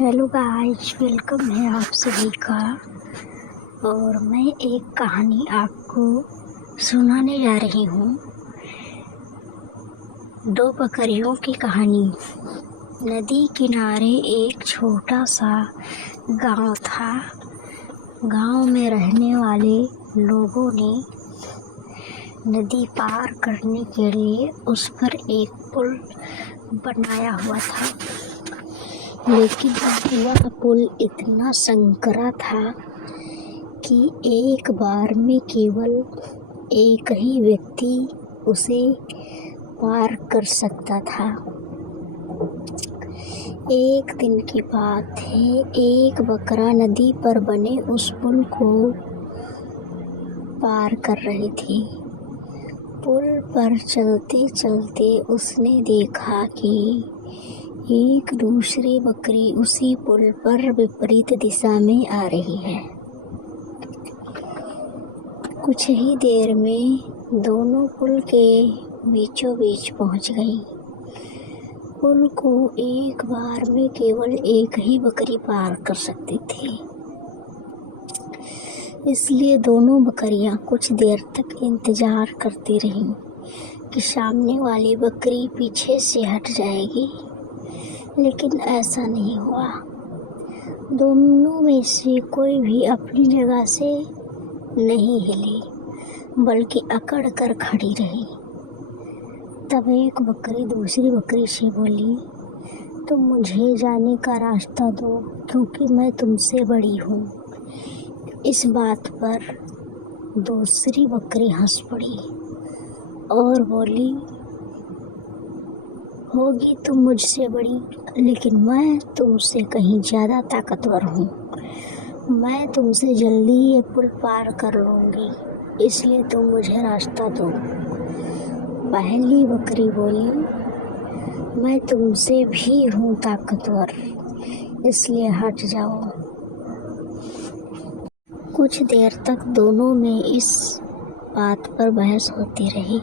Hello guys, welcome है आप सभी का। और मैं एक कहानी आपको सुनाने जा रही हूँ। दो बकरियों की कहानी। नदी किनारे एक छोटा सा गांव था। गांव में रहने वाले लोगों ने नदी पार करने के लिए उस पर एक पुल बनाया हुआ था, लेकिन वह पुल इतना संकरा था कि एक बार में केवल एक ही व्यक्ति उसे पार कर सकता था। एक दिन की बात है, एक बकरा नदी पर बने उस पुल को पार कर रही थी। पुल पर चलते चलते उसने देखा कि एक दूसरी बकरी उसी पुल पर विपरीत दिशा में आ रही है। कुछ ही देर में दोनों पुल के बीचों बीच पहुंच गई। पुल को एक बार में केवल एक ही बकरी पार कर सकती थी, इसलिए दोनों बकरियां कुछ देर तक इंतजार करती रहीं कि सामने वाली बकरी पीछे से हट जाएगी, लेकिन ऐसा नहीं हुआ। दोनों में से कोई भी अपनी जगह से नहीं हिली, बल्कि अकड़ कर खड़ी रही। तब एक बकरी दूसरी बकरी से बोली, तुम मुझे जाने का रास्ता दो, क्योंकि मैं तुमसे बड़ी हूँ। इस बात पर दूसरी बकरी हंस पड़ी और बोली, होगी तुम मुझसे बड़ी, लेकिन मैं तुमसे कहीं ज़्यादा ताकतवर हूँ। मैं तुमसे जल्दी ये पुल पार कर लूँगी, इसलिए तुम मुझे रास्ता दो। पहली बकरी बोली, मैं तुमसे भी हूँ ताकतवर, इसलिए हट जाओ। कुछ देर तक दोनों में इस बात पर बहस होती रही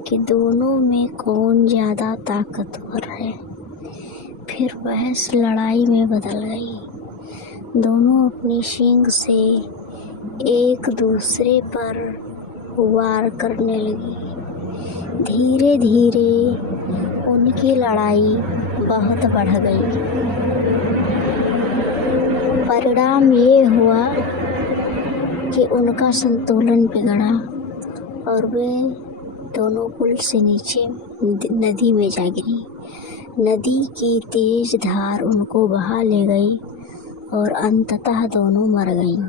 कि दोनों में कौन ज़्यादा ताकतवर है। फिर बहस लड़ाई में बदल गई। दोनों अपनी सींग से एक दूसरे पर वार करने लगी। धीरे धीरे उनकी लड़ाई बहुत बढ़ गई। परिणाम ये हुआ कि उनका संतुलन बिगड़ा और वे दोनों पुल से नीचे नदी में जा गिरी। नदी की तेज धार उनको बहा ले गई और अंततः दोनों मर गईं।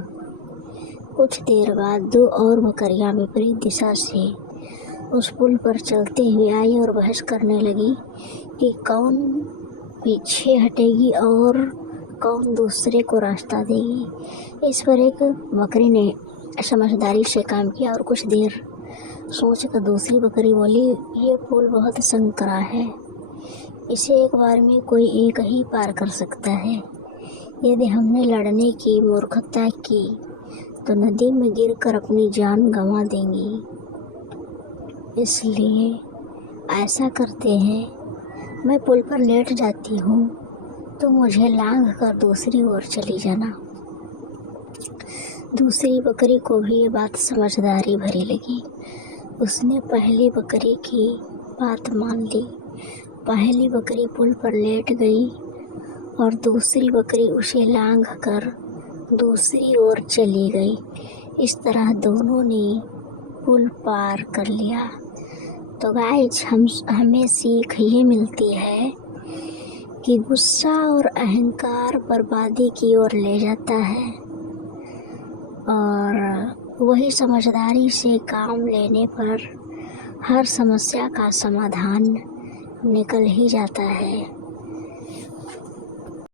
कुछ देर बाद दो और बकरियां विपरीत दिशा से उस पुल पर चलते हुए आई और बहस करने लगी कि कौन पीछे हटेगी और कौन दूसरे को रास्ता देगी। इस पर एक बकरी ने समझदारी से काम किया और कुछ देर सोचकर दूसरी बकरी बोली, ये पुल बहुत संकरा है, इसे एक बार में कोई एक ही पार कर सकता है। यदि हमने लड़ने की मूर्खता की तो नदी में गिरकर अपनी जान गंवा देंगी। इसलिए ऐसा करते हैं, मैं पुल पर लेट जाती हूँ, तो मुझे लांघ कर दूसरी ओर चली जाना। दूसरी बकरी को भी ये बात समझदारी भरी लगी। उसने पहली बकरी की बात मान ली। पहली बकरी पुल पर लेट गई और दूसरी बकरी उसे लांघ कर दूसरी ओर चली गई। इस तरह दोनों ने पुल पार कर लिया। तो गाइस, हमें सीख ये मिलती है कि गुस्सा और अहंकार बर्बादी की ओर ले जाता है, और वही समझदारी से काम लेने पर हर समस्या का समाधान निकल ही जाता है।